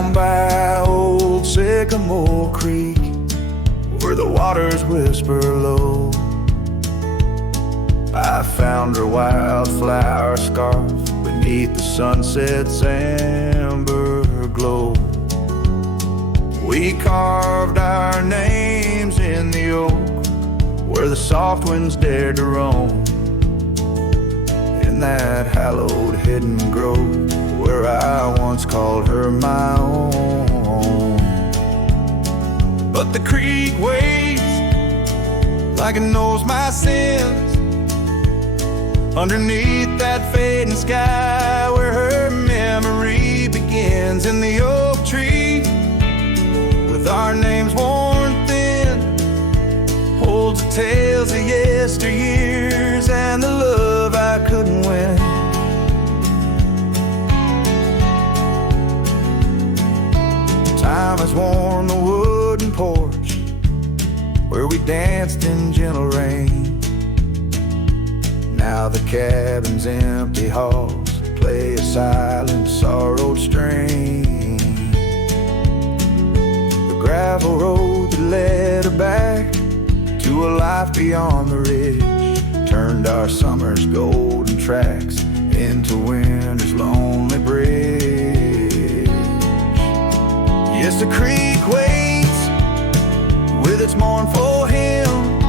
down by old Sycamore Creek, where the waters whisper low. I found her wildflower scarf beneath the sunset's amber glow. We carved our names in the oak, where the soft winds dared to roam. In that hallowed hidden grove, where I once called her my own. But the creek waits like it knows my sins, underneath that fading sky, where her memory begins. In the oak tree, with our names worn thin, holds the tales of yesteryears and the love I couldn't win. Time has worn the wooden porch, where we danced in gentle rain. Now the cabin's empty halls play a silent, sorrowed strain. The gravel road that led her back to a life beyond the ridge turned our summer's golden tracks into winter's lonely bridge. Yes, the creek waits with its mournful hymn,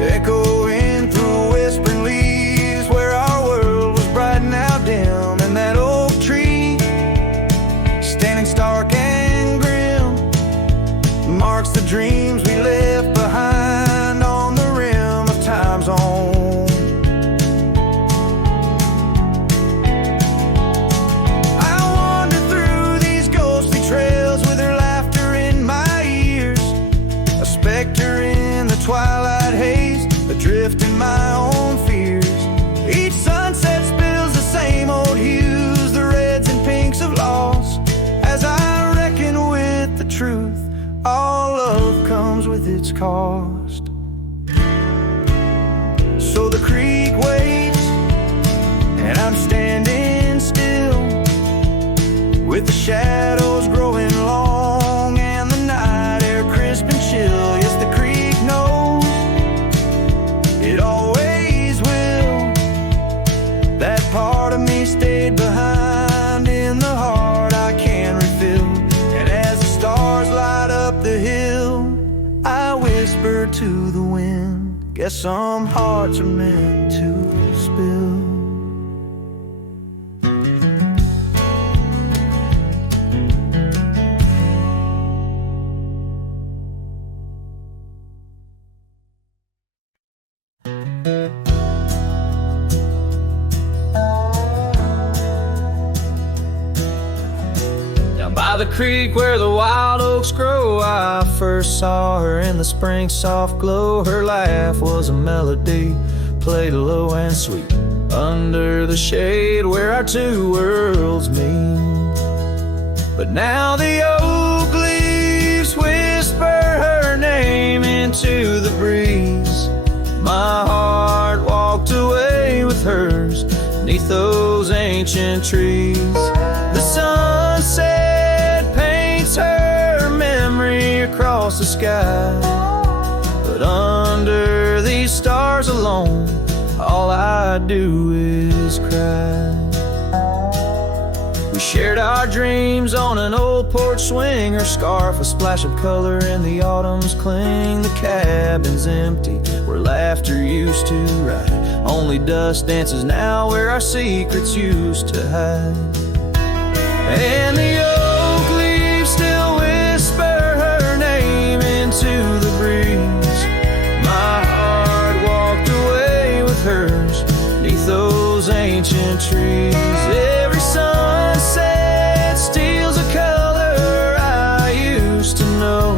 echoing through whispering leaves, where our world was bright and now dim. And that oak tree, standing stark and grim, marks the dreams we left behind on the rim of time's own. I wander through these ghostly trails with her laughter in my ears, a specter in the twilight haze, adrift in my own fears. Each sunset spills the same old hues, the reds and pinks of loss, as I reckon with the truth, all love comes with its cost. So the creek waits, and I'm standing still, with the shadows growing long and the night air crisp and chill. Yes, the creek knows, it always will. That part of me stayed behind in the heart I can refill. And as the stars light up the hill, I whisper to the wind, guess some hearts are meant to spill. By the creek where the wild oaks grow, I first saw her in the spring soft glow. Her laugh was a melody, played low and sweet, under the shade where our two worlds meet. But now the oak leaves whisper her name into the breeze. My heart walked away with hers, 'neath those ancient trees. The sunset her memory across the sky, but under these stars alone, all I do is cry. We shared our dreams on an old porch swing, her scarf a splash of color in the autumn's cling. The cabin's empty where laughter used to ride, only dust dances now where our secrets used to hide. And the oak leaves still whisper her name into the breeze. My heart walked away with hers, 'neath those ancient trees. Every sunset steals a color I used to know,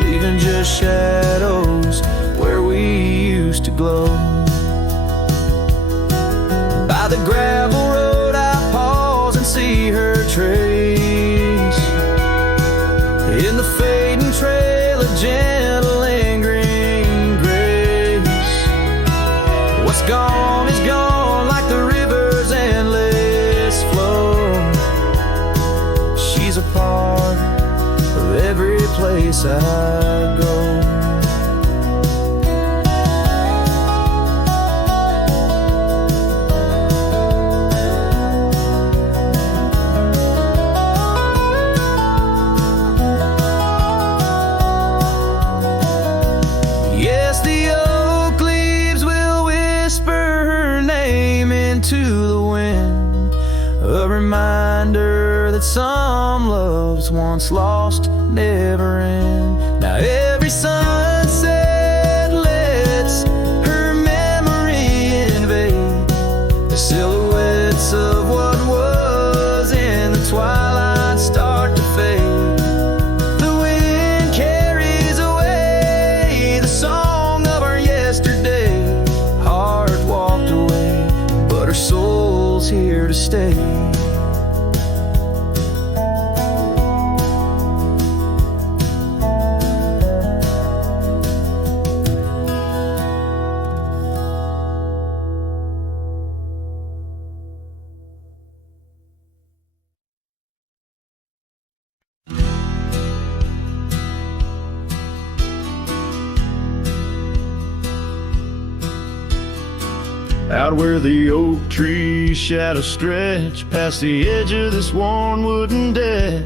leaving just shadows where we used to glow. By the gravel road I pause and see her trace, in the fading trail a gentle lingering grace. What's gone is gone like the river's endless flow. She's a place I go. Yes, the oak leaves will whisper her name into the wind, a reminder that some loves once lost never end. Now every sunset lets her memory invade the silhouettes of what was in the twilight start to fade. The wind carries away the song of our yesterday. Heart walked away, but her soul's here to stay. Out where the oak tree shadows stretch past the edge of this worn wooden deck,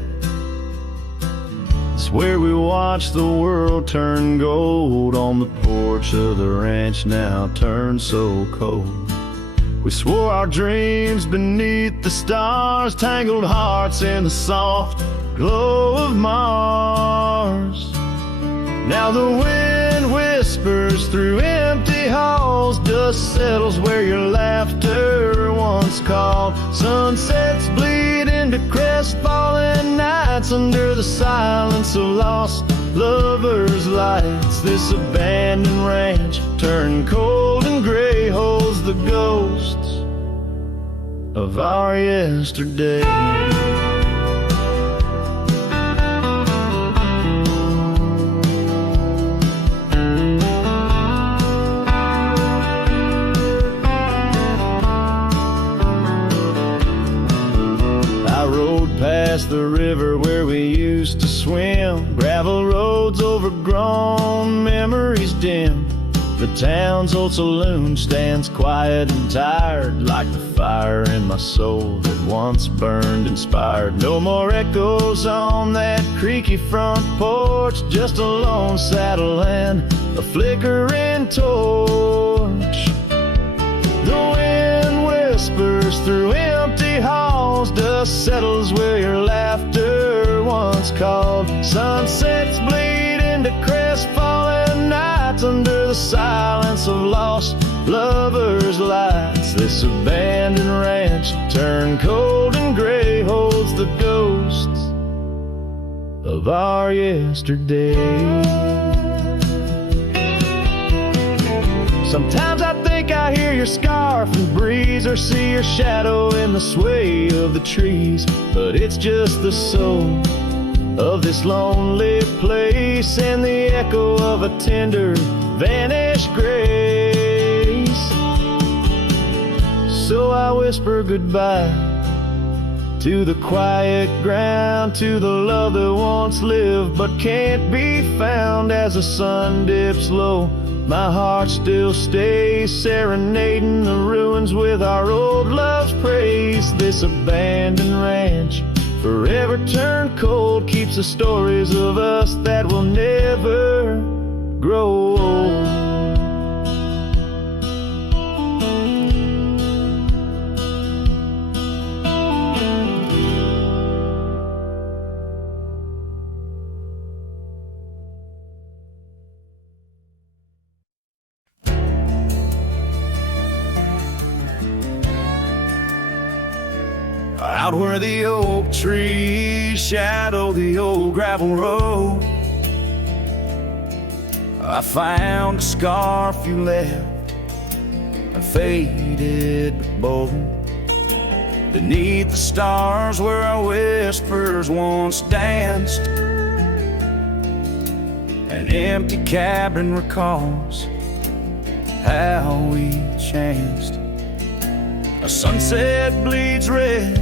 it's where we watch the world turn gold on the porch of the ranch now turned so cold. We swore our dreams beneath the stars, tangled hearts in the soft glow of Mars. Now the wind whispers through empty halls, dust settles where your laughter once called. Sunsets bleed into crestfallen nights under the silence of lost lovers' lights. This abandoned ranch turned cold and gray holds the ghosts of our yesterday. Past the river where we used to swim, gravel roads overgrown, memories dim. The town's old saloon stands quiet and tired, like the fire in my soul that once burned inspired. No more echoes on that creaky front porch, just a lone saddle and a flickering torch. The wind whispers through empty halls, dust settles where your laughter once called. Sunsets bleed into crestfallen nights under the silence of lost lovers' lights. This abandoned ranch turned cold and gray holds the ghosts of our yesterday. Sometimes I think I hear your scarf in the breeze, or see your shadow in the sway of the trees. But it's just the soul of this lonely place, and the echo of a tender vanished grace. So I whisper goodbye to the quiet ground, to the love that once lived but can't be found. As the sun dips low, my heart still stays serenading the ruins with our old love's praise. This abandoned ranch, forever turned cold, keeps the stories of us that will never grow old. Out where the oak trees shadow the old gravel road, I found a scarf you left, a faded but bold. Beneath the stars where our whispers once danced, an empty cabin recalls how we chanced. A sunset bleeds red,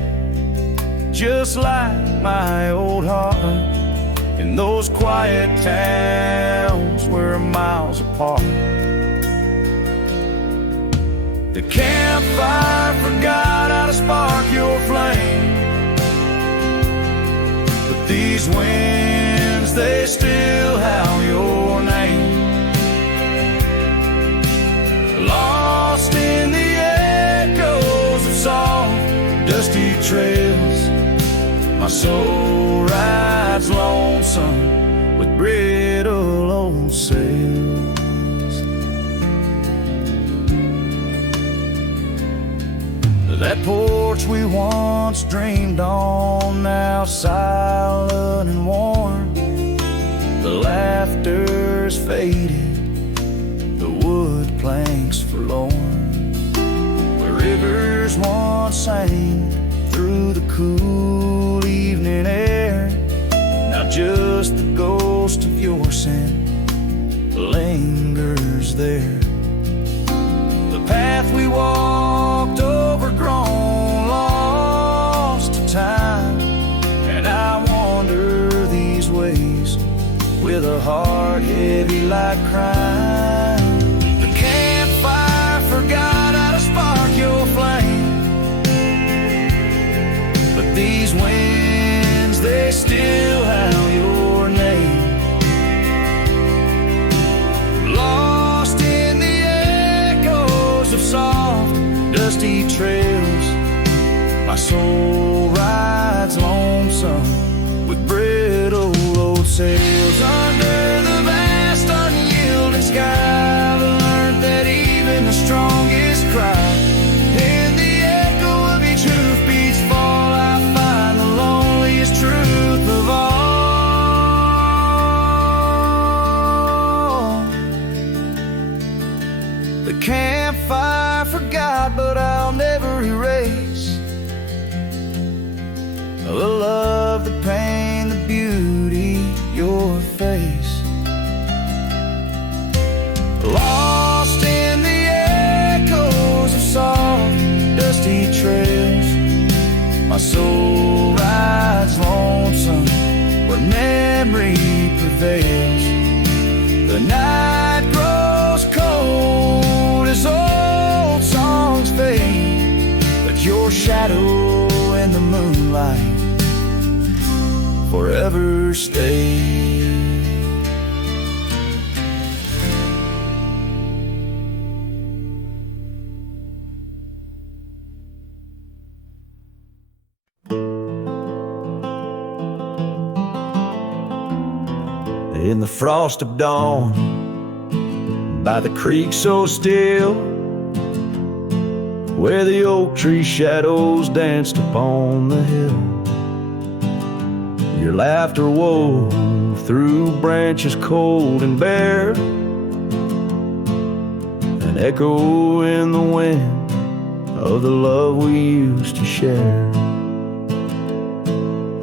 just like my old heart, in those quiet towns we're miles apart. The campfire forgot how to spark your flame, but these winds, they still howl your name. Lost in the echoes of soft, dusty trails, my soul rides lonesome with brittle old sails. That porch we once dreamed on, now silent and warm. The laughter's faded, the wood planks forlorn. Where rivers once sang through the cool evening air, now just the ghost of your scent lingers there. The path we walked, overgrown, lost to time, and I wander these ways with a heart heavy like crime. The campfire forgot how to spark your flame, but these winds, they still howl your name. Lost in the echoes of soft, dusty trails, my soul rides lonesome with brittle old sails. Under the vast unyielding sky, I learned that even the strongest cry, in the echo of each hoofbeat's fall, I find the loneliest truth of all. The campfire forgot, but I'll never erase the love, the pain, the beauty, your face. Lost in the echoes of soft, dusty trails, my soul rides lonesome where memory prevails. The night grows cold as old songs fade, but your shadow in the moonlight forever stays. In the frost of dawn, by the creek so still, where the oak tree shadows danced upon the hill, your laughter wove through branches cold and bare, an echo in the wind of the love we used to share.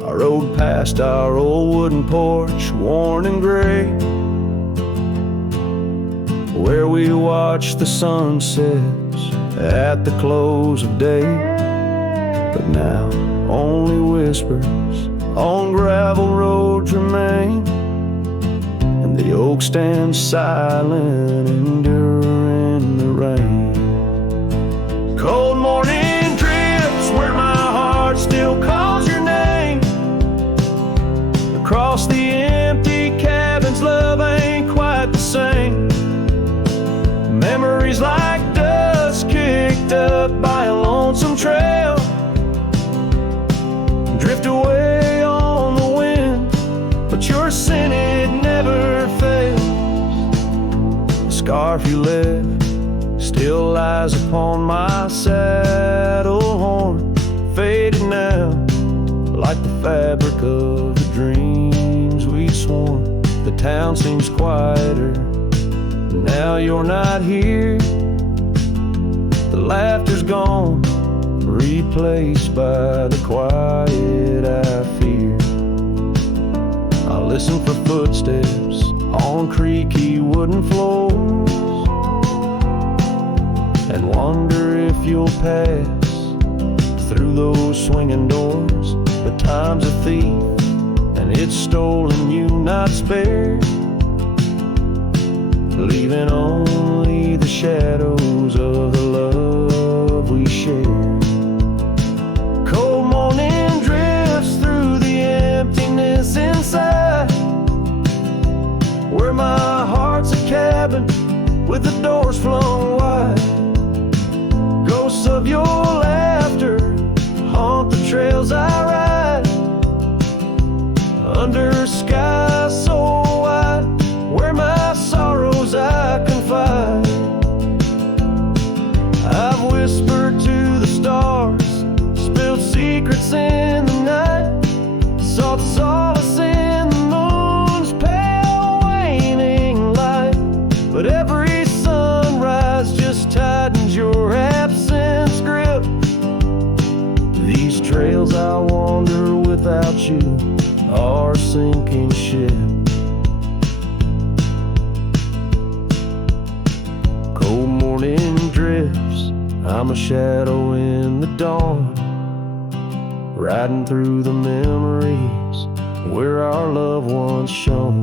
I rode past our old wooden porch, worn and gray, where we watched the sunsets at the close of day. But now only whispers on gravel roads remain, and the oak stands silent, enduring the rain. Cold morning drifts where my heart still calls your name. Across the empty cabins, love ain't quite the same. Memories like dust kicked up by a lonesome trail drift away on the wind, but your scent, it never fails. The scarf you left still lies upon my saddle horn, faded now like the fabric of the dreams we sworn. The town seems quieter now you're not here. The laughter's gone, replaced by the quiet I fear. I listen for footsteps on creaky wooden floors and wonder if you'll pass through those swinging doors. But time's a thief and and it's stolen, you not spared, leaving only the shadows of the love we shared. Cold morning drifts through the emptiness inside, where my heart's a cabin with the doors flung wide. Ghosts of your laughter haunt the trails I ride, under skies so wide, where my sorrows I confide. I've whispered to the stars, spilled secrets in the night, sought solace in the moon's pale waning light. But every sunrise just tightens your absence grip. These trails I wander without you are a sinking ship. Cold morning drifts, I'm a shadow in the dawn, riding through the memories where our love once shone.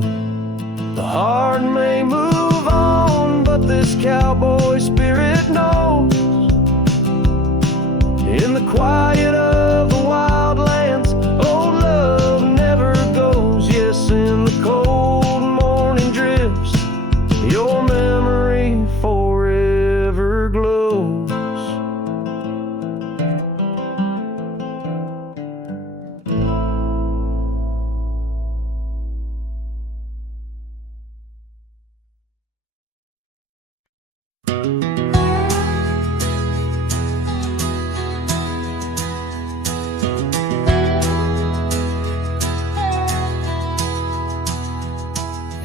The heart may move on, but this cowboy spirit knows, in the quiet of the wildlands, old love never goes. Yes, in the cold morning drifts, your memory forever glows.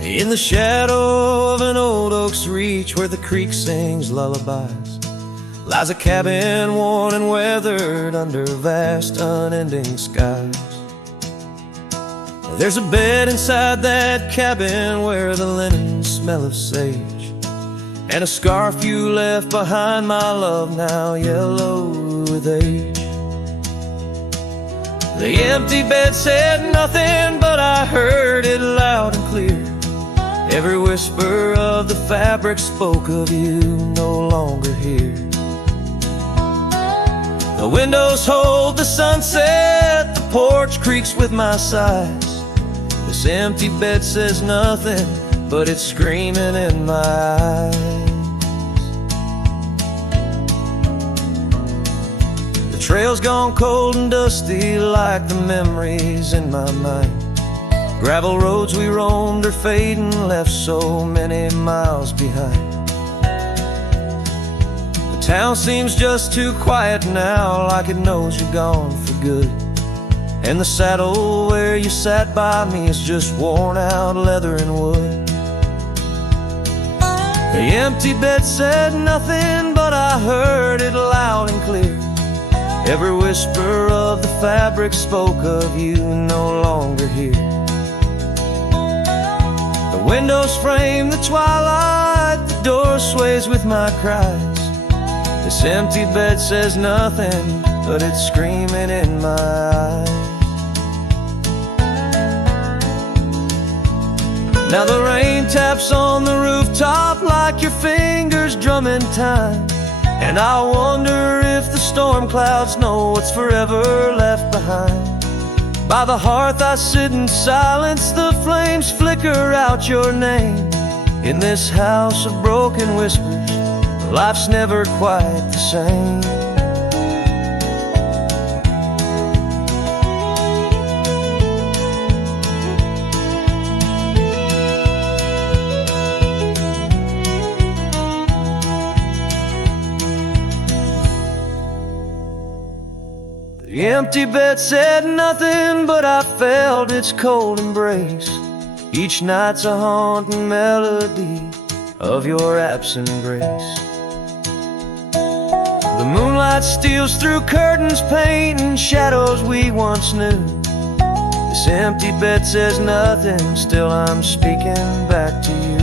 In the shadow of an old oak's reach, where the creek sings lullabies, lies a cabin worn and weathered under vast unending skies. There's a bed inside that cabin where the linen smell of sage, and a scarf you left behind, my love, now yellow with age. The empty bed said nothing, but I heard it loud and clear. Every whisper of the fabric spoke of you no longer here. The windows hold the sunset, the porch creaks with my sighs. This empty bed says nothing, but it's screaming in my eyes. The trail's gone cold and dusty like the memories in my mind. Gravel roads we roamed are fading, left so many miles behind. The town seems just too quiet now, like it knows you're gone for good. And the saddle where you sat by me is just worn out leather and wood. The empty bed said nothing, but I heard it loud and clear. Every whisper of the fabric spoke of you no longer here. The windows frame the twilight, the door sways with my cries. This empty bed says nothing, but it's screaming in my eyes. Now the rain taps on the rooftop like your fingers drumming time, and I wonder if the storm clouds know what's forever left behind. By the hearth I sit in silence, the flames flicker out your name. In this house of broken whispers, life's never quite the same. The empty bed said nothing, but I felt its cold embrace. Each night's a haunting melody of your absent grace. The moonlight steals through curtains, painting shadows we once knew. This empty bed says nothing, still I'm speaking back to you.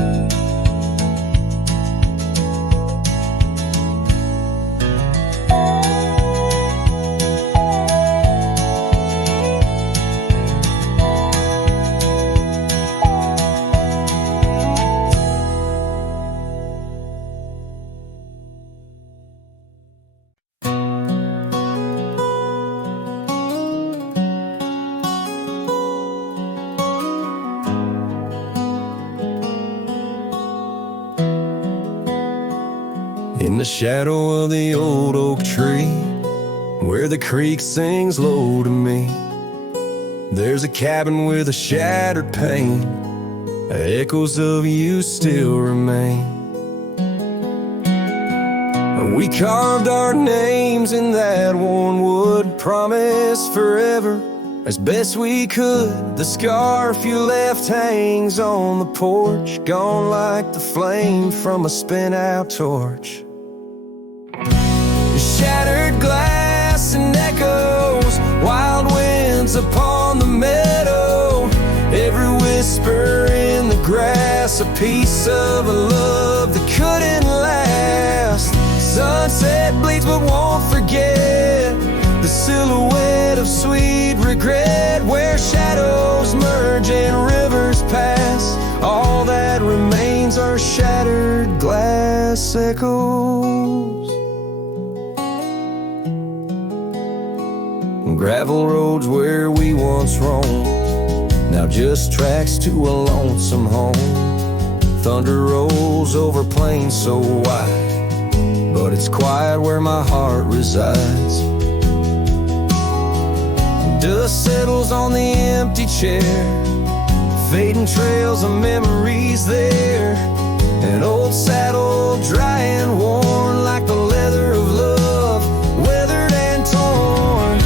the shadow of the old oak tree, where the creek sings low to me, there's a cabin with a shattered pane. Echoes of you still remain. We carved our names in that worn wood, promised forever as best we could. The scarf you left hangs on the porch, gone like the flame from a spent-out torch. Shattered glass and echoes, wild winds upon the meadow, every whisper in the grass, a piece of a love that couldn't last. Sunset bleeds but won't forget the silhouette of sweet regret, where shadows merge and rivers pass. All that remains are shattered glass echoes. Gravel roads where we once roamed, now just tracks to a lonesome home. Thunder rolls over plains so wide, but it's quiet where my heart resides. Dust settles on the empty chair, fading trails of memories there. An old saddle dry and worn like the leather of love, weathered and torn.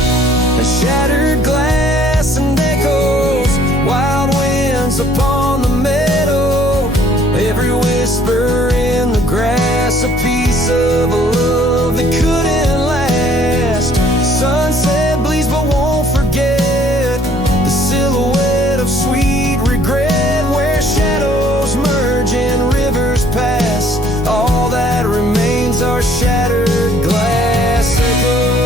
A shattered glass and echoes, wild winds upon the meadow, every whisper in the grass, a piece of a love that couldn't last. Sunset bleeds but won't forget the silhouette of sweet regret, where shadows merge and rivers pass. All that remains are shattered glass echoes.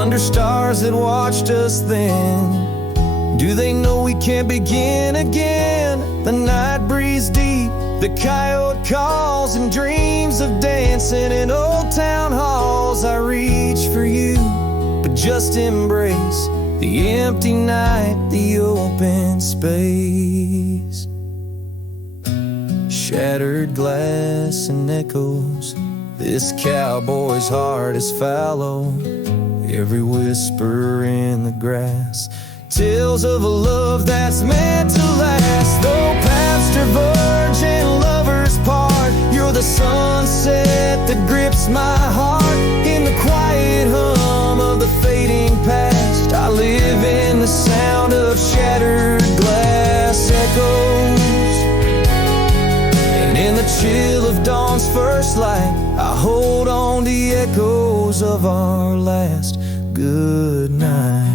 Under stars that watched us then, do they know we can't begin again? The night breeze deep, the coyote calls, and dreams of dancing in old town halls. I reach for you, but just embrace the empty night, the open space. Shattered glass and echoes, this cowboy's heart is fallow, every whisper in the grass, tales of a love that's meant to last. Though paths diverge and lovers part, you're the sunset that grips my heart. In the quiet hum of the fading past, I live in the sound of shattered glass echoes. And in the chill of dawn's first light, I hold on to the echoes of our last good night.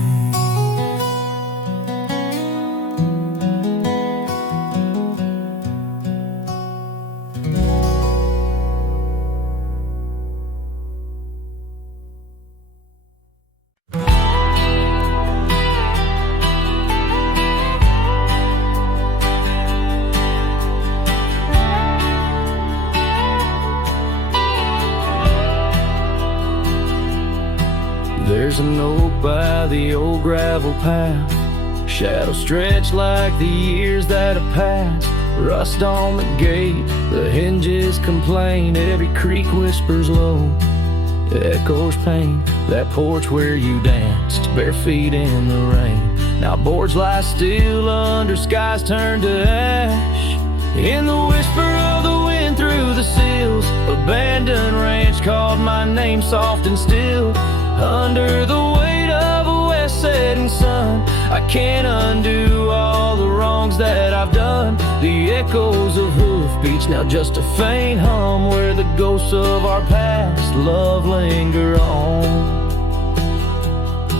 There's a note by the old gravel path, shadows stretch like the years that have passed. Rust on the gate, the hinges complain, every creak whispers low, echoes pain. That porch where you danced, bare feet in the rain, now boards lie still under skies turned to ash. In the whisper of the wind through the sills, abandoned ranch called my name soft and still. Under the weight of a west setting sun, I can't undo all the wrongs that I've done. The echoes of hoofbeats, now just a faint hum, where the ghosts of our past love linger on.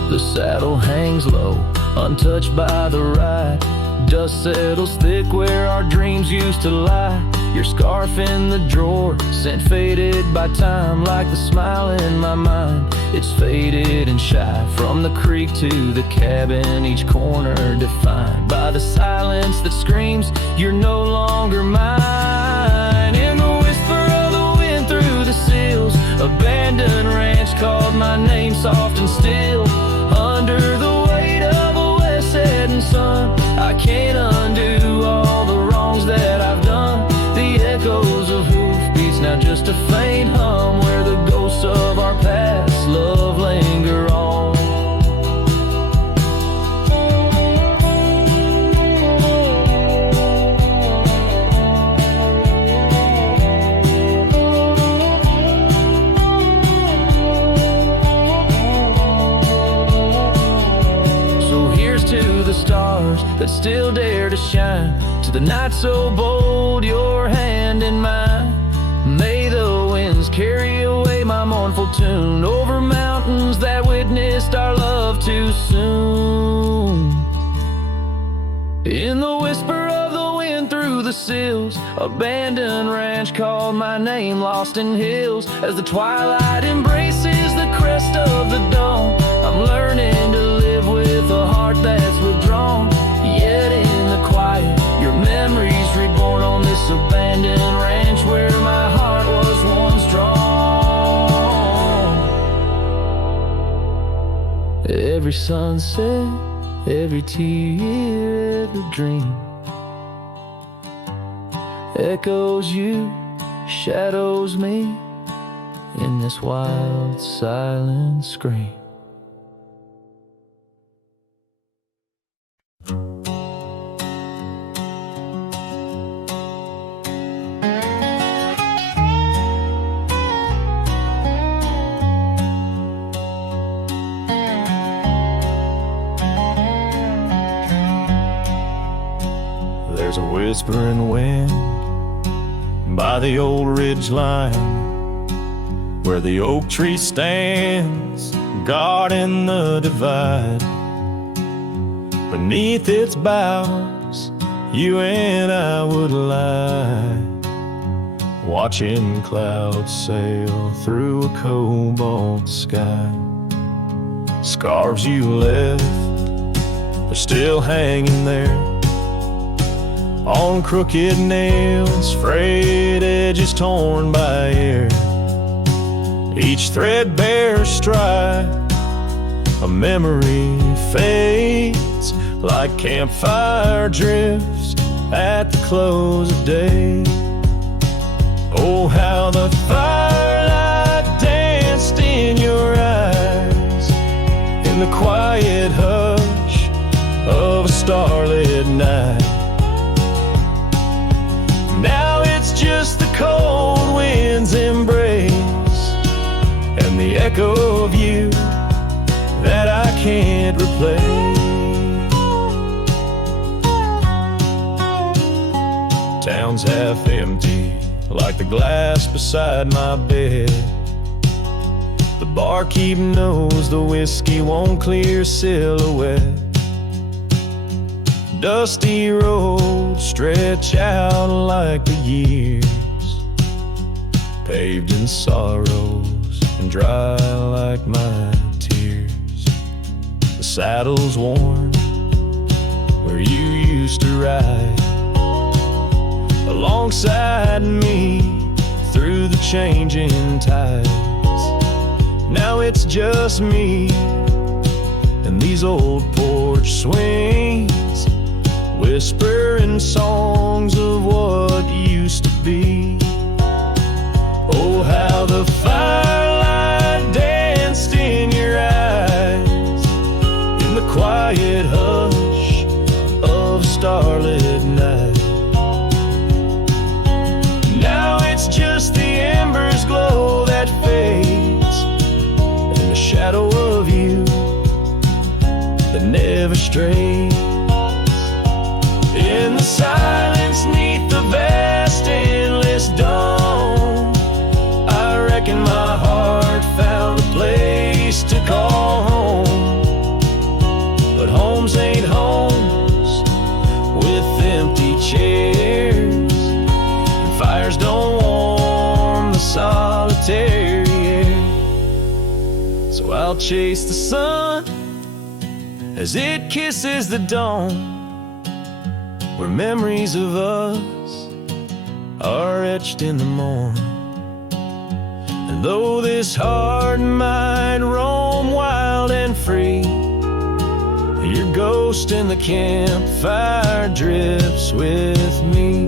The saddle hangs low, untouched by the ride. Dust settles thick where our dreams used to lie. Your scarf in the drawer, scent faded by time, like the smile in my mind. It's faded and shy, from the creek to the cabin, each corner defined by the silence that screams, you're no longer mine. In the whisper of the wind through the sills, hills. Abandoned ranch called my name soft and still. Under the weight of a west setting sun, I can't undo all the wrongs that I've done. The echoes of hoofbeats, now just a faint hum, where the ghosts of our past love linger on. Stars that still dare to shine, to the night so bold, your hand in mine. May the winds carry away my mournful tune over mountains that witnessed our love too soon. In the whisper of the wind through the sills, abandoned ranch called my name, lost in hills. As the twilight embraces the crest of the dawn, I'm learning to live with a heart that's withdrawn. Yet in the quiet, your memories reborn on this abandoned ranch where my heart was once drawn. Every sunset, every tear, every dream echoes you, shadows me in this wild, silent scream. There's a whispering wind by the old ridge line, where the oak tree stands guarding the divide. Beneath its boughs, you and I would lie, watching clouds sail through a cobalt sky. Scarves you left are still hanging there on crooked nails, frayed edges torn by air. Each threadbare stripe, a memory fades like campfire drifts at the close of day. Oh, how the firelight danced in your eyes in the quiet hush of a starlit night. Now it's just the cold wind's embrace and the echo of you that I can't replace. Town's half empty, like the glass beside my bed. The barkeep knows the whiskey won't clear silhouette. Dusty roads stretch out like the years, paved in sorrows and dry like my tears. The saddle's worn where you used to ride alongside me through the changing tides. Now it's just me and these old porch swings, whispering songs of what used to be. Oh, how the firelight danced in your eyes in the quiet hush of a starlit night. Now it's just the embers glow that fades and the shadow of you that never strays. In the silence neath the vast endless dawn, I reckon my heart found a place to call home. But homes ain't homes with empty chairs, and fires don't warm the solitary air. So I'll chase the sun as it kisses the dawn, where memories of us are etched in the morn. And Though this heart might roam wild and free, your ghost in the campfire drifts with me.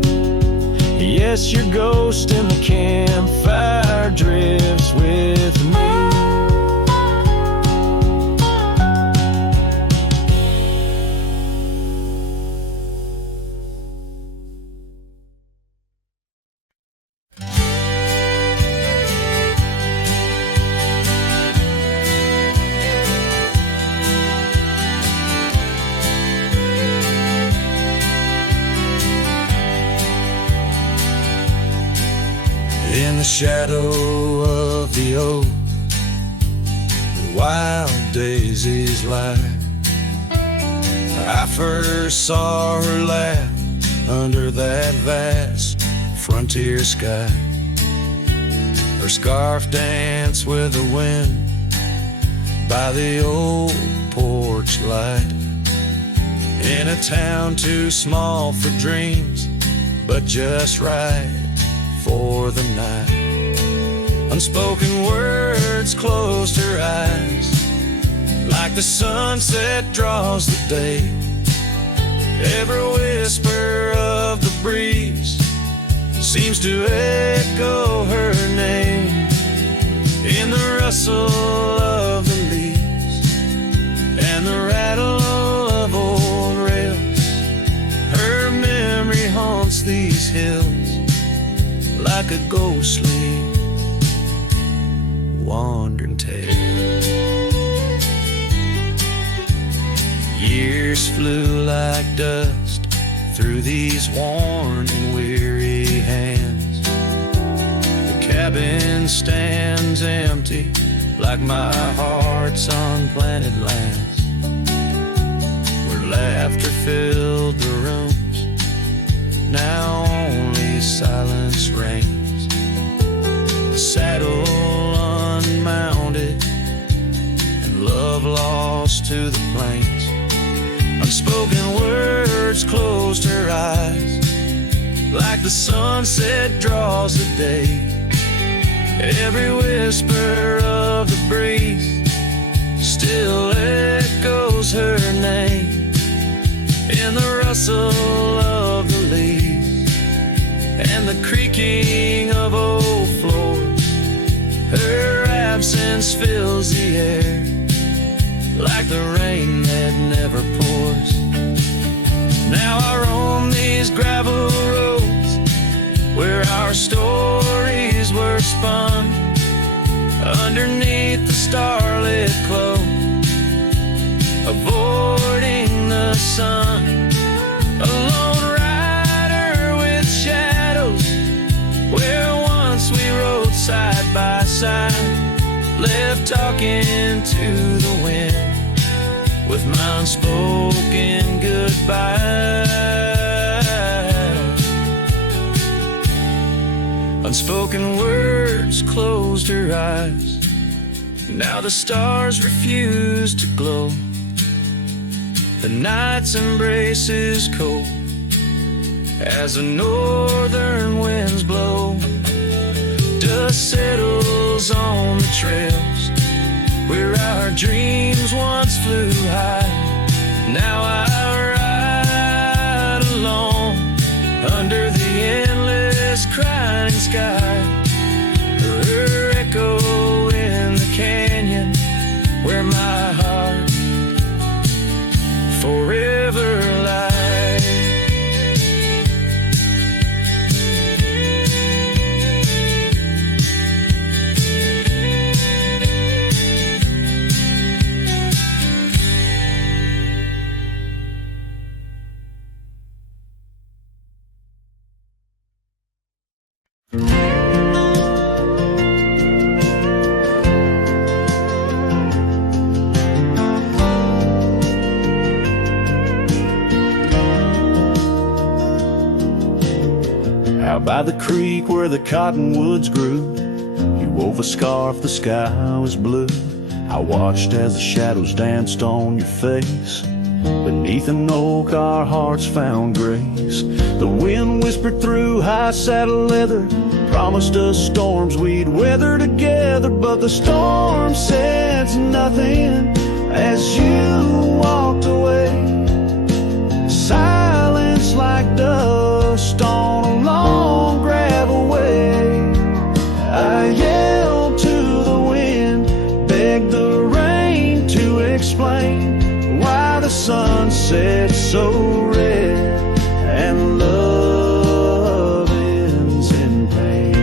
Yes, your ghost in the campfire drifts with me. In the shadow of the oak, wild daisies lie. I first saw her laugh under that vast frontier sky. Her scarf danced with the wind by the old porch light. In a town too small for dreams, but just right for the night. Unspoken words closed her eyes, like the sunset draws the day. Every whisper of the breeze seems to echo her name. In the rustle of the leaves and the rattle of old rails, her memory haunts these hills like a ghostly wandering tale. Years flew like dust through these worn and weary hands. The cabin stands empty like my heart's unplanted lands, where laughter filled the rooms, now only silence reigns. The saddle unmounted and love lost to the plains. Unspoken words closed her eyes, like the sunset draws the day. Every whisper of the breeze still echoes her name. In the rustle of the leaves and the creaking of old floors, her absence fills the air like the rain that never pours. Now I roam these gravel roads where our stories were spun, underneath the starlit cloak, avoiding the sun. A lone rider with shadows, where once we rode side by side, left talking to the wind with my unspoken goodbye. Unspoken words closed her eyes. Now the stars refuse to glow. The night's embrace is cold as the northern winds blow. Dust settles on the trails where our dreams once flew high. Now I ride alone under the endless crying sky. Her echo in the canyon where my heart forever lies. Out by the creek where the cottonwoods grew, you wove a scarf, the sky was blue. I watched as the shadows danced on your face. Beneath an oak our hearts found grace. The wind whispered through high saddle leather, Promised us storms we'd weather together, but the storm said nothing as you walked away. Silence like dust on a long gravel way. I yelled to the wind, begged the rain to explain why the sun set so red and love ends in pain.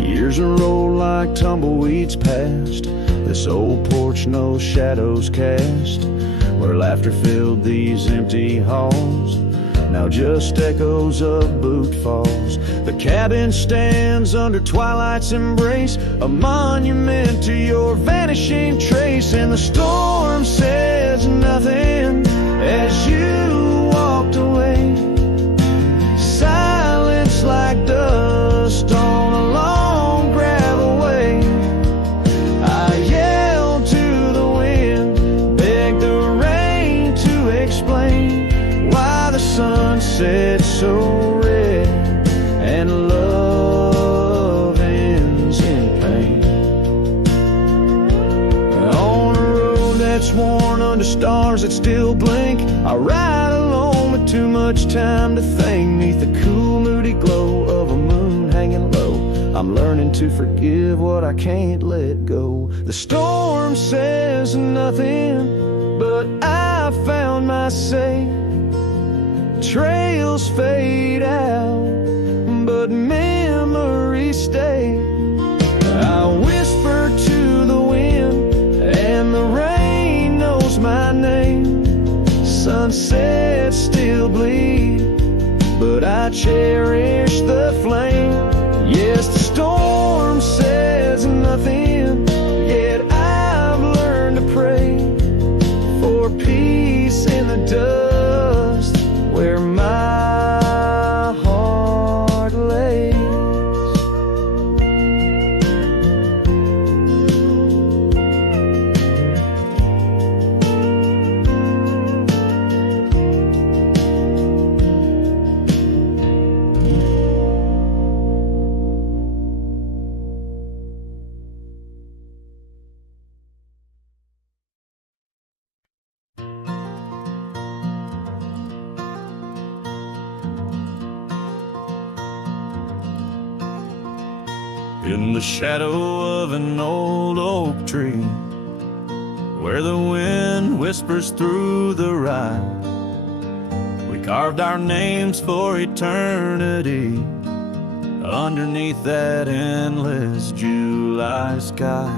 Years roll like tumbleweeds past this old porch, no shadows cast, where laughter filled these empty halls, now just echoes of boot falls. The cabin stands under twilight's embrace, a monument to your vanishing trace, and the storm says nothing as you walked away. Silence like dust on a long gravel way. I yelled to the wind, begged the rain to explain why the sun set so red and love ends in pain. On a road that's worn under stars that still blink, I ride alone with too much time to think. Neath the cool moody glow of a moon hanging low, I'm learning to forgive what I can't let go. The storm says nothing, but I found my say. Trails fade out, but memories stay. I whisper to the wind, and the rain knows my name. Sunsets still bleed, but I cherish the flame. Yes, the storm says nothing, yet I've learned to pray for peace in the dust where my heart lays. In the shadow of an old oak tree, where the wind whispers through the rye, we carved our names for eternity underneath that endless July sky.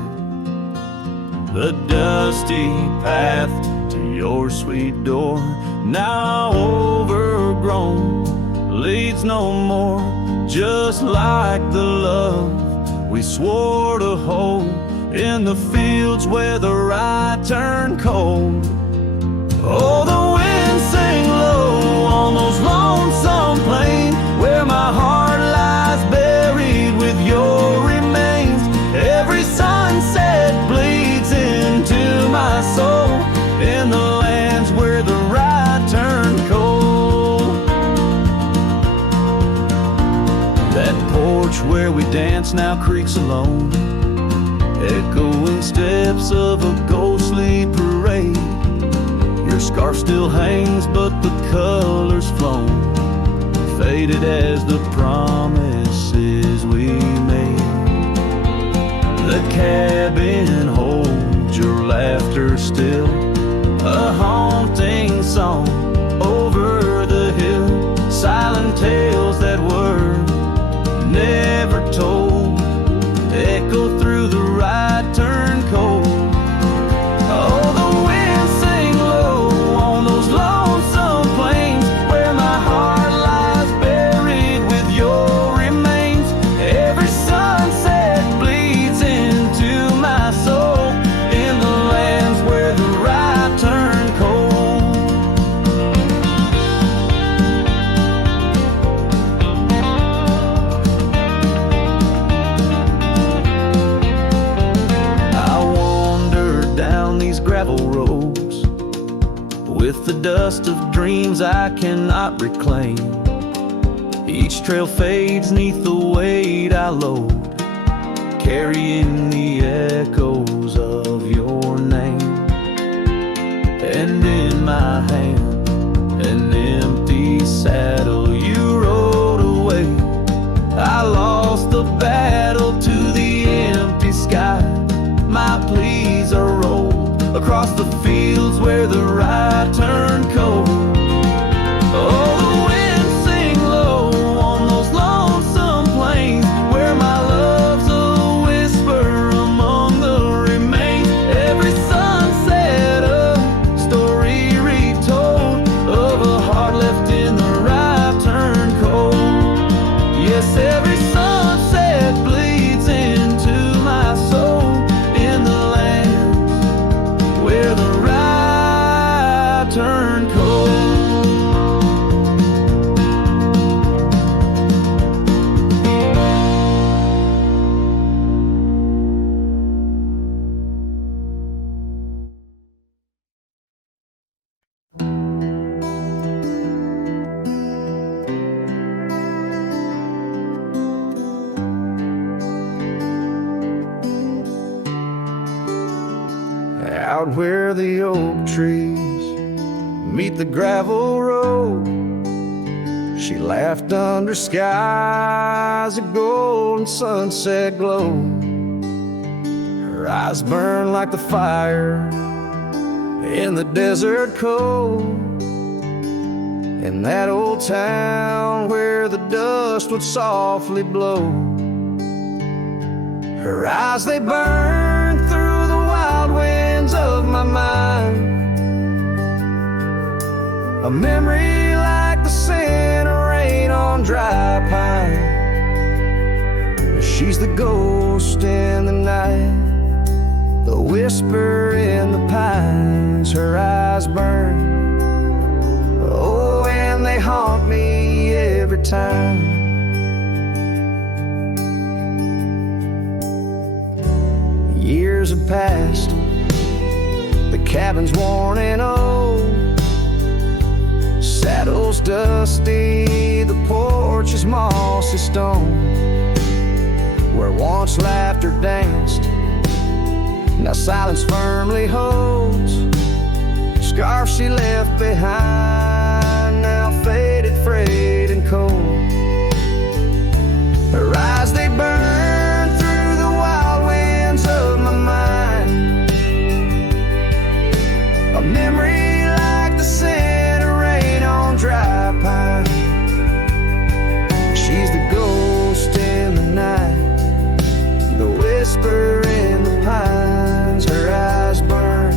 The dusty path to your sweet door, now overgrown, leads no more, just like the love we swore to hold in the fields where the rye turned cold. Oh, the wind sang low on those lonesome plains where my heart lies buried with your remains. Every sunset bleeds into my soul in the lands where the rye turned cold. That porch where we dance now creaks alone, echoing steps of a ghostly parade. Your scarf still hangs, but the color's flown, faded as the promises we made. The cabin holds your laughter still, a haunting song over the hill. Silent tales that were never told echo through the rye turn cold. Oh, the wind sang low on those lonesome plains where my heart lies buried with your remains. Every sunset bleeds into my soul in the lands where the rye turn cold. dreams I cannot reclaim. Each trail fades neath the weight I load, carrying the echoes of your name. And in my hand, an empty saddle you rode away. I lost the battle to the empty sky. My pleas are rolled across the fields where the rye turned cold. Oh, the winds sing low on those lonesome plains where my love's a whisper among the remains. Every sunset a story retold of a heart left in the rye turned cold. Yes, every sunset bleeds into my soul in the lands where the rye turned cold. Out where the oak trees meet the gravel road, she laughed under skies of gold and sunset glow. Her eyes burned like the fire in the desert cold, in that old town where the dust would softly blow. Her eyes, they burned through the wild winds of my mind, a memory like the scent of rain on dry pine. She's the ghost in the night, the whisper in the pines. Her eyes burn, oh, and they haunt me every time. Years have passed, the cabin's worn and old, saddle's dusty, the porch is mossy stone. Where once laughter danced, now silence firmly holds. Scarf she left behind, now faded, frayed and cold. Her eyes, they burn through the wild winds of my mind, a memory like the scent of rain on dry pine. She's the ghost in the night, the whisper in the pines. Her eyes burn,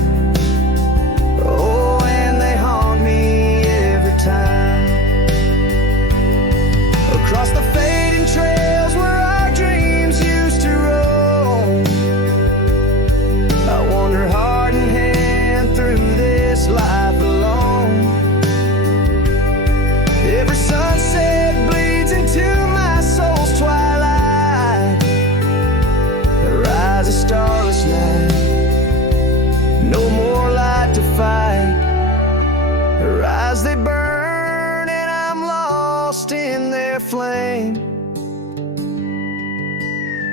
oh, and they haunt me every time. Across the fading trails where our dreams used to roam, I wander heart in hand through this life alone. Every sunset bleeds into my soul's twilight. There rises a starless night, no more light to fight. Her eyes, they burn and I'm lost in their flame,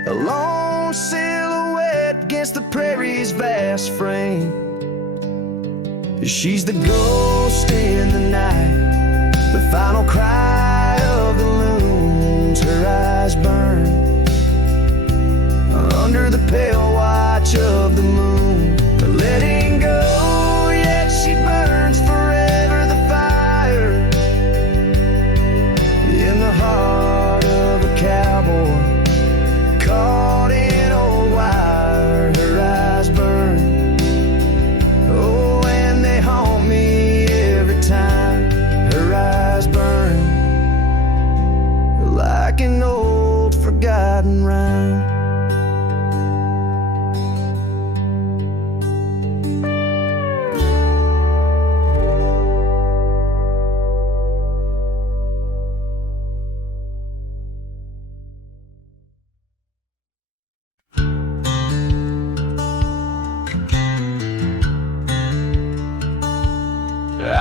a lone silhouette against the prairie's vast frame. She's the ghost in the night, the final cry of the loons. Her eyes burn under the pale watch of the moon. Letting go, yet she burns forever, the fire in the heart of a cowboy caught in old wire. Her eyes burn, oh, and they haunt me every time. Her eyes burn like an old forgotten rhyme.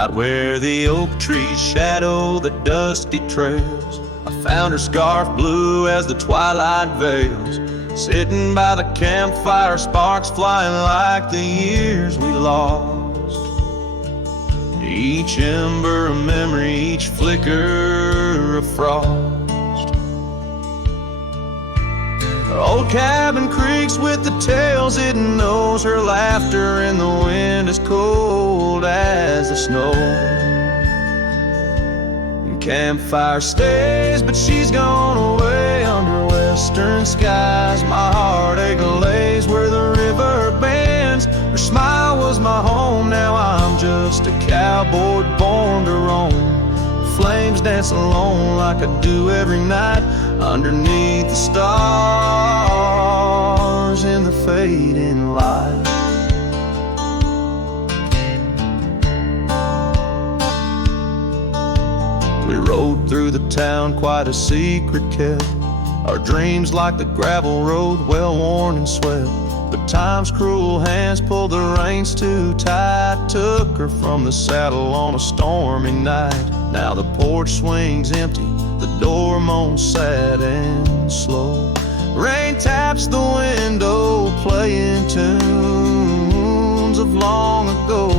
Out where the oak trees shadow the dusty trails, I found her scarf blue as the twilight veils. Sitting by the campfire, sparks flying like the years we lost. Each ember a memory, each flicker a frost. Her old cabin creaks with the tales it knows. Her laughter in the wind is cold as the snow. Campfire stays, but she's gone away under western skies. My heartache lays where the river bends. Her smile was my home, now I'm just a cowboy born to roam. Flames dance alone like I do every night underneath the stars in the fading light. We rode through the town, quite a secret kept. Our dreams like the gravel road, well worn and swept. But time's cruel hands pulled the reins too tight, took her from the saddle on a stormy night. Now the porch swings empty, the door moans sad and slow. Rain taps the window, playing tunes of long ago.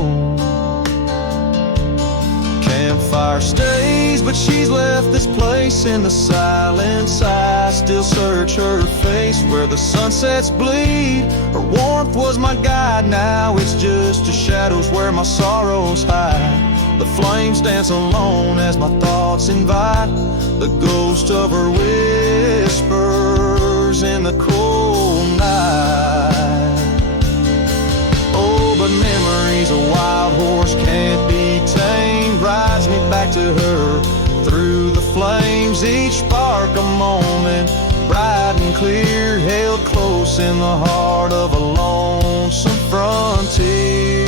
Campfire stays, but she's left this place in the silence. I still search her face where the sunsets bleed. Her warmth was my guide, now it's just the shadows where my sorrows hide. The flames dance alone as my thoughts invite the ghost of her whispers in the cold night. Oh, but memories a wild horse can't be tamed, rides me back to her through the flames. Each spark a moment, bright and clear, held close in the heart of a lonesome frontier.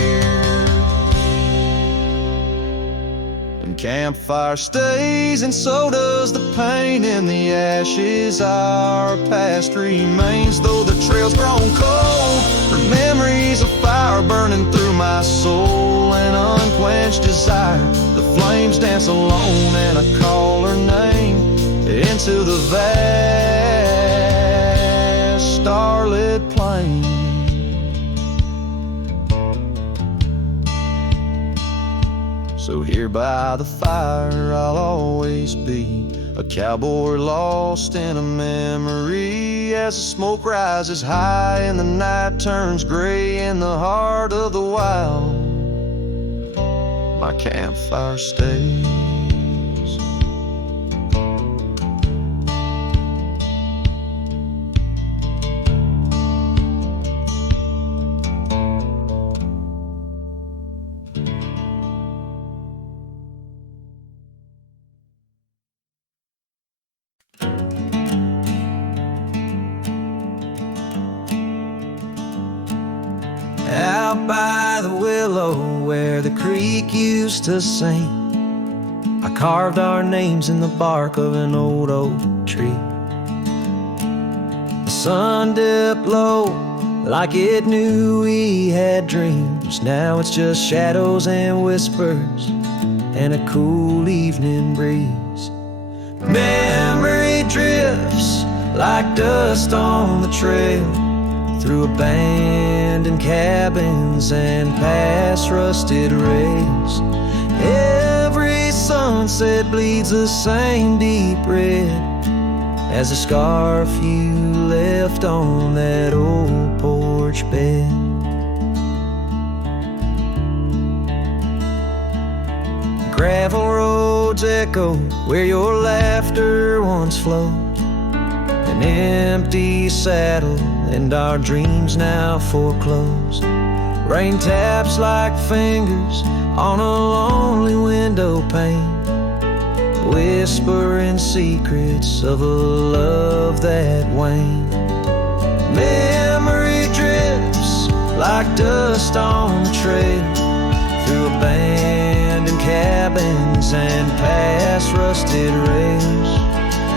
And campfire stays, and so does the pain in the ashes. Our past remains, though the trail's grown cold. Her memories of fire burning through my soul, an unquenched desire. The flames dance alone, and I call her name into the vast starlit plain. So here by the fire I'll always be, a cowboy lost in a memory. As the smoke rises high and the night turns gray in the heart of the wild, my campfire stays. Out by the willow where the creek used to sing, I carved our names in the bark of an old oak tree. The sun dipped low like it knew we had dreams. Now it's just shadows and whispers and a cool evening breeze. Memory drifts like dust on the trail, through abandoned cabins and past rusted rails. Every sunset bleeds the same deep red as the scarf you left on that old porch bed. Gravel roads echo where your laughter once flowed, an empty saddle and our dreams now foreclosed. Rain taps like fingers on a lonely window pane, whispering secrets of a love that waned. Memory drifts like dust on the trail, through abandoned cabins and past rusted rails.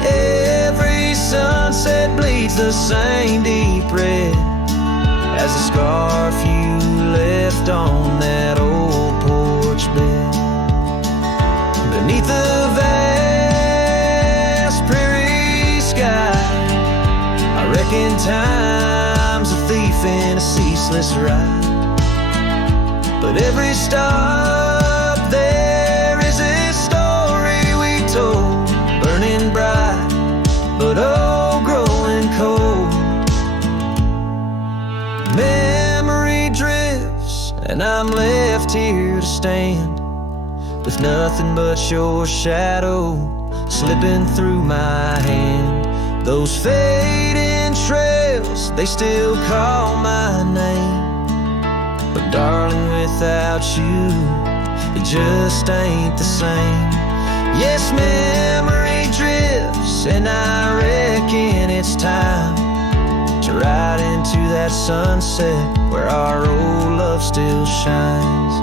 Every sunset bleeds the same deep red as the scarf you left on that old porch bed. beneath the vast prairie sky. I reckon time's a thief in a ceaseless ride. But every stop there is a story we told, burning bright, but oh, growing cold. Memory drifts, and I'm left here to stand, with nothing but your shadow slipping through my hand. Those fading trails, they still call my name, but darling, without you, it just ain't the same. Yes, memory drifts, and I reckon it's time to ride into that sunset where our old love still shines.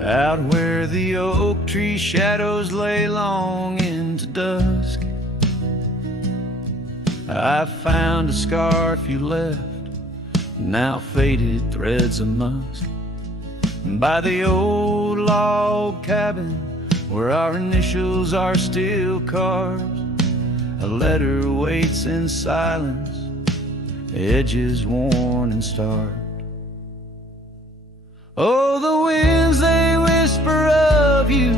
Out where the oak tree shadows lay long into dusk, I found a scarf you left, now faded threads of musk. By the old log cabin where our initials are still carved, a letter waits in silence, edges worn and starved. Oh, the winds, they whisper of you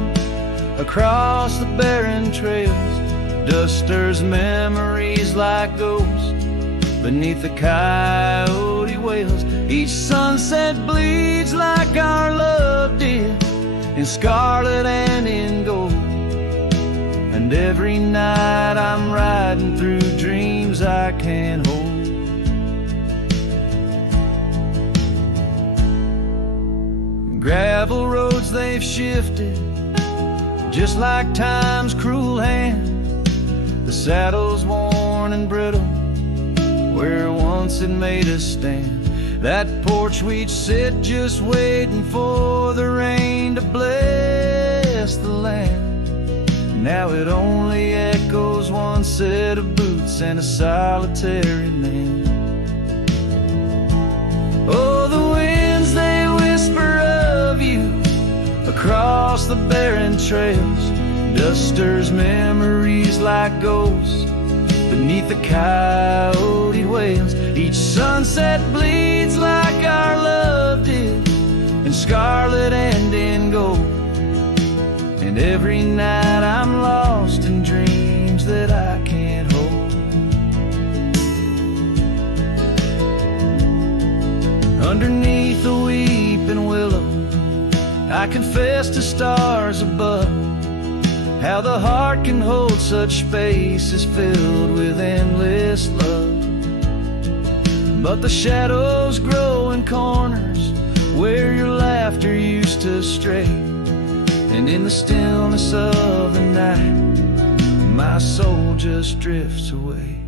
across the barren trails. Dust stirs memories like ghosts beneath the coyote wails. Each sunset bleeds like our love did, in scarlet and in gold. And every night I'm riding through dreams I can't hold. Gravel roads, they've shifted just like time's cruel hand. The saddle's worn and brittle where once it made us stand. That porch we'd sit just waiting for the rain to bless the land. Now it only echoes one set of boots and a solitary man. Oh, the winds, they whisper of you across the barren trails. Dust stirs memories like ghosts beneath the coyote wails. Each sunset bleeds like our love did, in scarlet and in gold. And every night I'm lost in dreams that I can't hold. Underneath the weeping willow, I confess to stars above, how the heart can hold such spaces filled with endless love. But the shadows grow in corners where your laughter used to stray, and in the stillness of the night my soul just drifts away.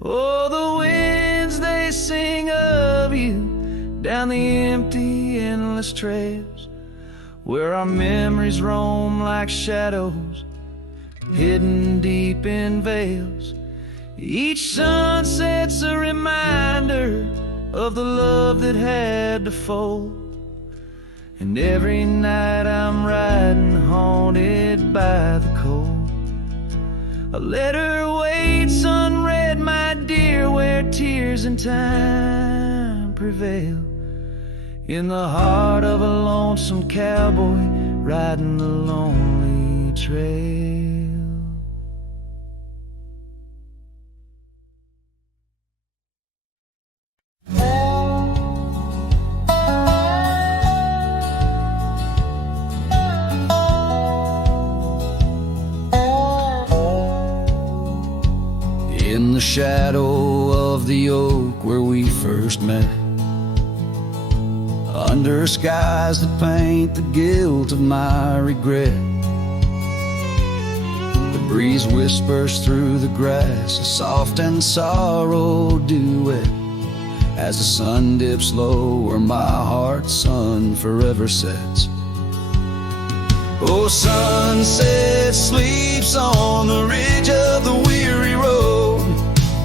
Oh, the winds, they sing of you down the empty, endless trails where our memories roam like shadows hidden deep in veils. Each sunset's a reminder of the love that had to fold. And every night I'm riding haunted by the cold. A letter waits unread, my dear, where tears and time prevail, in the heart of a lonesome cowboy riding the lonely trail. In the shadow of the oak where we first met, under skies that paint the guilt of my regret, breeze whispers through the grass, a soft and sorrow duet. As the sun dips low where my heart's sun forever sets. Oh, sunset sleeps on the ridge of the weary road,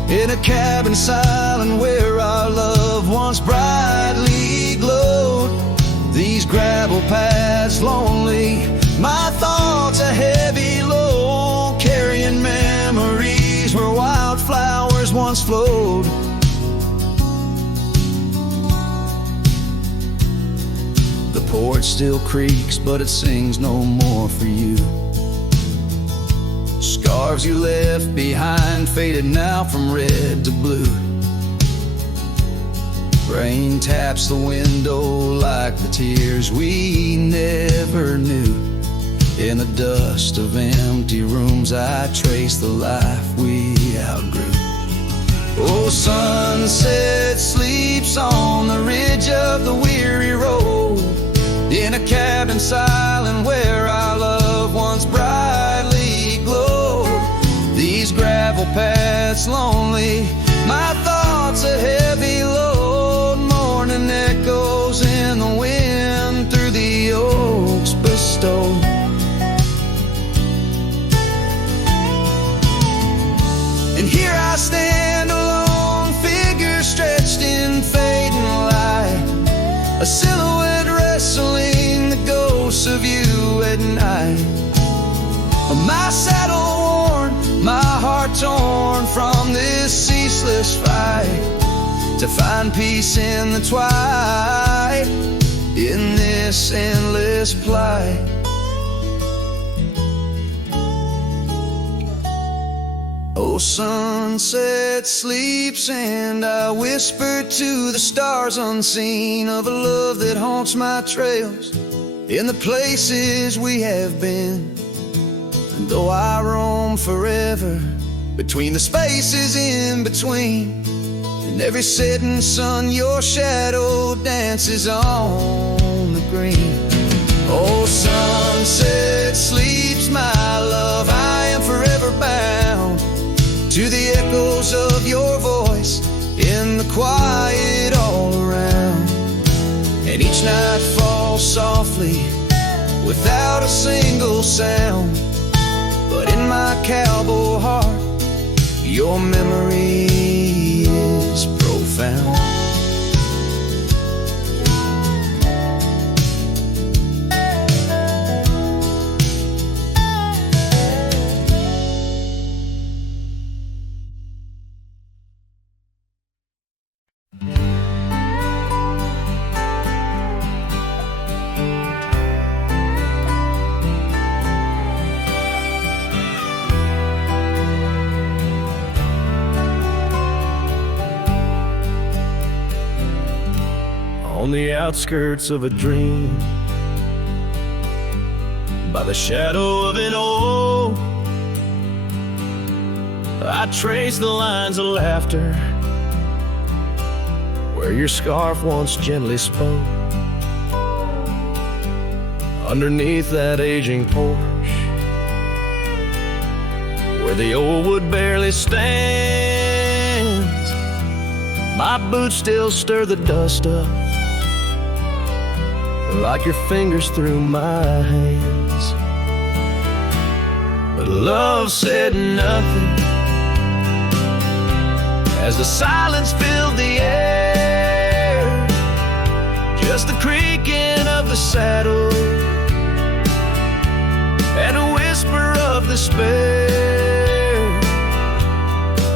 in a cabin silent where our love once brightly glowed. These gravel paths lonely, my thoughts a heavy load, carrying memories where wildflowers once flowed. The porch still creaks, but it sings no more for you. Scarves you left behind, faded now from red to blue. Rain taps the window like the tears we never knew. In the dust of empty rooms I trace the life we outgrew. Oh, sunset sleeps on the ridge of the weary road, in a cabin silent where our love once brightly glowed. These gravel paths lonely, my thoughts a heavy load, mourning echoes in the wind through the oaks bestowed. And here I stand, a lone figure stretched in fading light, a silhouette wrestling the ghosts of you at night. My saddle worn, my heart torn from this ceaseless fight, to find peace in the twilight, in this endless plight. Oh, sunset sleeps and I whisper to the stars unseen of a love that haunts my trails in the places we have been. And though I roam forever between the spaces in between, in every setting sun your shadow dances on the green. Oh, sunset sleeps, my love, I am forever bound to the echoes of your voice in the quiet all around. And each night falls softly without a single sound, but in my cowboy heart your memory is profound. On the outskirts of a dream, by the shadow of an oak, I trace the lines of laughter where your scarf once gently spoke. Underneath that aging porch, where the old wood barely stands, my boots still stir the dust up like your fingers through my hands. But love said nothing as the silence filled the air, just the creaking of the saddle and a whisper of despair.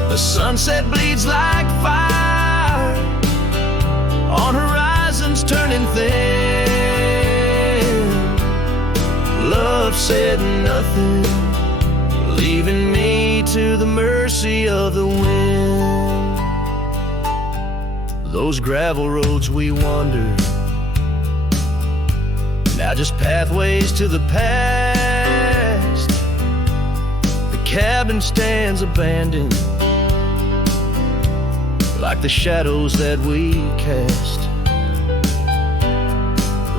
The sunset bleeds like fire on horizons turning thin. Love said nothing, leaving me to the mercy of the wind. Those gravel roads we wandered, now just pathways to the past. The cabin stands abandoned, like the shadows that we cast.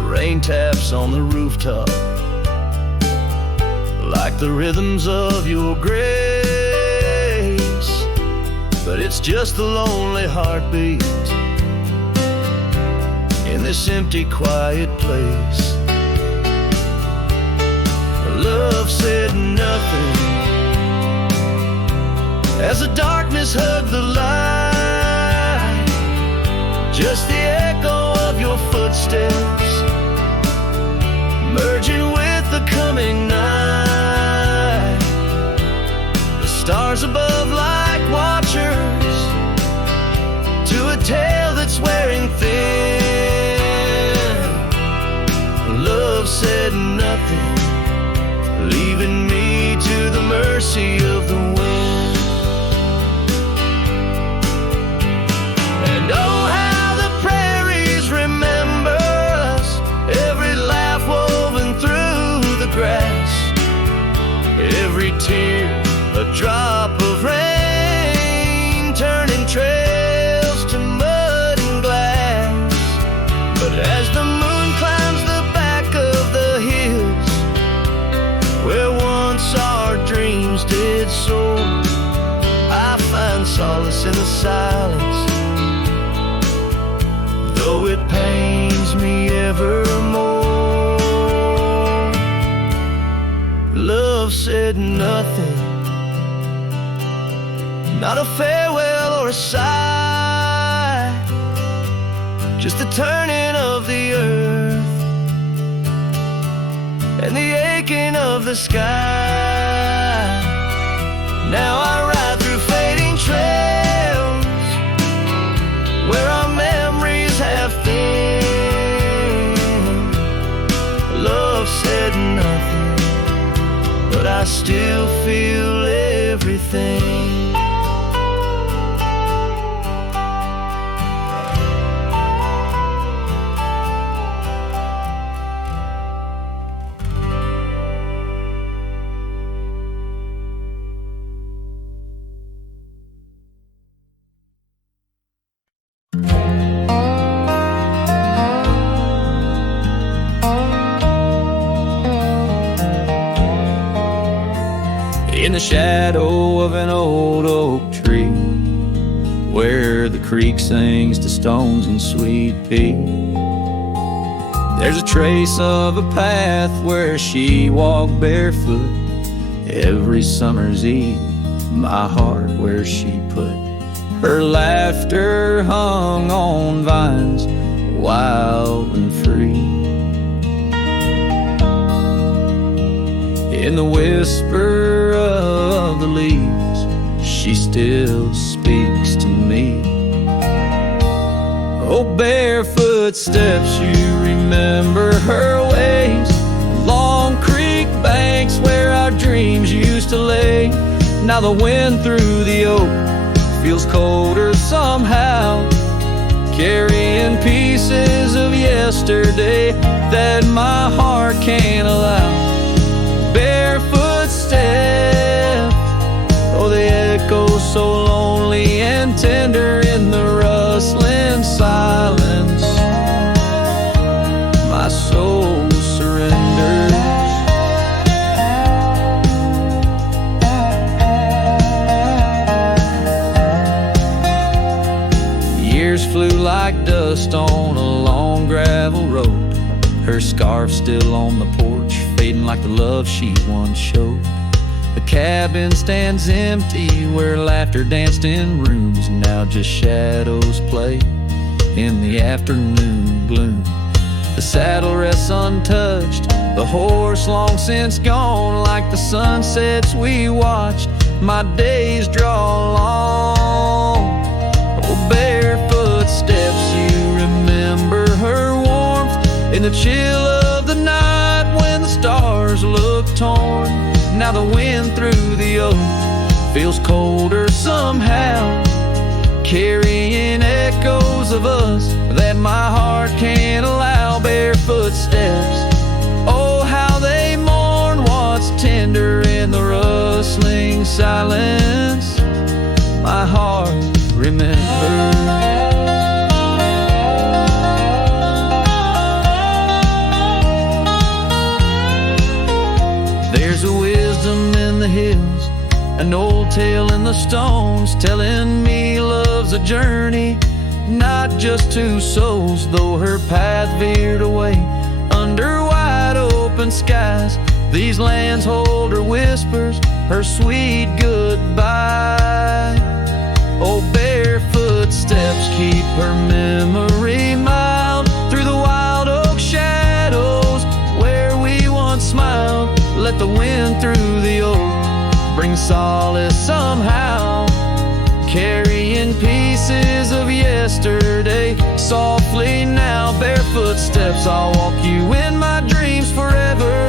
Rain taps on the rooftop like the rhythms of your grace, but it's just a lonely heartbeat in this empty, quiet place. Love said nothing as the darkness hugged the light, just the echo of your footsteps merging with the coming night. The stars above like watchers to a tale that's wearing thin. Love said nothing, leaving me to the mercy of the wind. And oh, how the prairies remember us, every laugh woven through the grass, every tear a drop of rain, turning trails to mud and glass. But as the moon climbs the back of the hills where once our dreams did soar, I find solace in the silence, though it pains me evermore. Love said nothing, not a farewell or a sigh, just the turning of the earth and the aching of the sky. Now I ride through fading trails where our memories have thinned. Love said nothing, but I still feel everything. In the shadow of an old oak tree, where the creek sings to stones and sweet pea, there's a trace of a path where she walked barefoot every summer's eve. My heart where she put her laughter hung on vines, wild and free. In the whisper of the leaves, she still speaks to me. Oh, barefoot steps, you remember her ways. Long creek banks where our dreams used to lay. Now the wind through the oak feels colder somehow, carrying pieces of yesterday that my heart can't allow. Barefoot step, oh, they echo so lonely and tender in the rustling silence. My soul surrenders. Years flew like dust on a long gravel road. Her scarf still on the porch, fading like the love she once showed. The cabin stands empty where laughter danced in rooms. Now just shadows play in the afternoon gloom. The saddle rests untouched, the horse long since gone. Like the sunsets we watched, my days draw long. Oh, barefoot steps, you remember her warmth in the chill of the night when the stars look torn. Now the wind through the oak feels colder somehow, carrying echoes of us that my heart can't allow. Barefoot steps, oh, how they mourn what's tender in the rustling silence. My heart remembers. There's a wisdom An old tale in the stones telling me love's a journey, not just two souls, though her path veered away under wide open skies. These lands hold her whispers, her sweet goodbye. Oh, barefoot steps keep her memory mild through the wild oak shadows where we once smiled. Let the wind through the oak bring solace somehow, carrying pieces of yesterday softly now. Barefoot steps, I'll walk you in my dreams forever,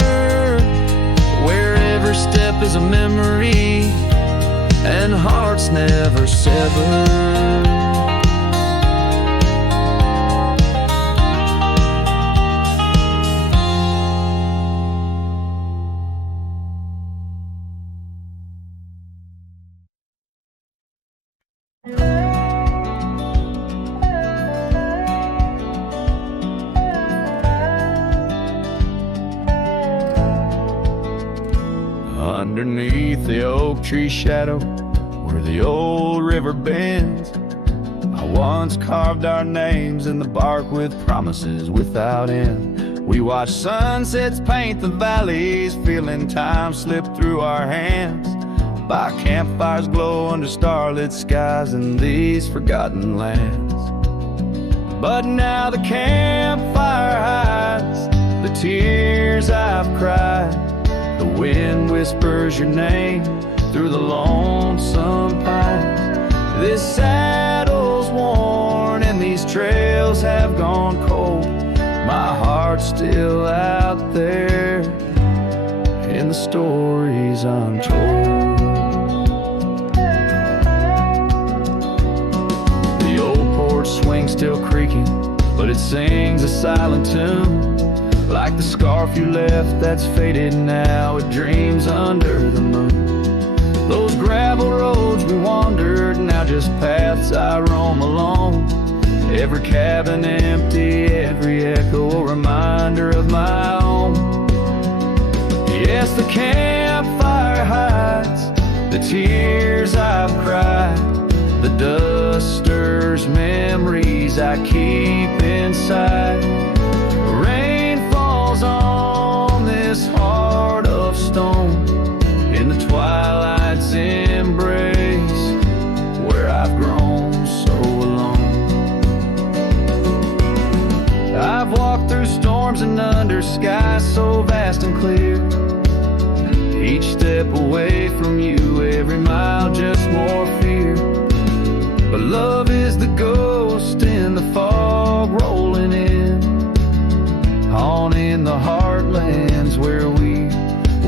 where every step is a memory and hearts never sever. Underneath the oak tree shadow, where the old river bends, I once carved our names in the bark with promises without end. We watched sunsets paint the valleys, feeling time slip through our hands. By campfires glow under starlit skies in these forgotten lands. But now the campfire hides the tears I've cried. The wind whispers your name through the lonesome pines. This saddle's worn and these trails have gone cold. My heart's still out there in the stories untold. The old porch swing still creaking, but it sings a silent tune. Like the scarf you left that's faded now, it dreams under the moon. Those gravel roads we wandered, now just paths I roam alone. Every cabin empty, every echo a reminder of my own. Yes, the campfire hides the tears I've cried. The dust stirs memories I keep inside. Rain falls on this heart of stone in the twilight's embrace, where I've grown so alone. I've walked through storms and under skies so vast and clear. Each step away from you, every mile just more fear. But love is the ghost in the fog rolling in, haunting the heartlands where we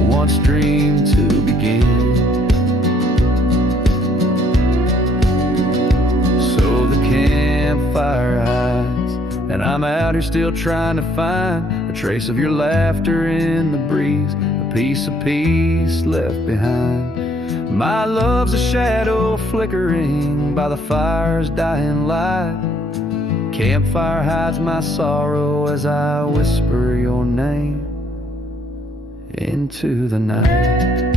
once dreamed to begin. So the campfire hides, and I'm out here still trying to find a trace of your laughter in the breeze, a piece of peace left behind. My love's a shadow flickering by the fire's dying light. Campfire hides my sorrow as I whisper your name into the night.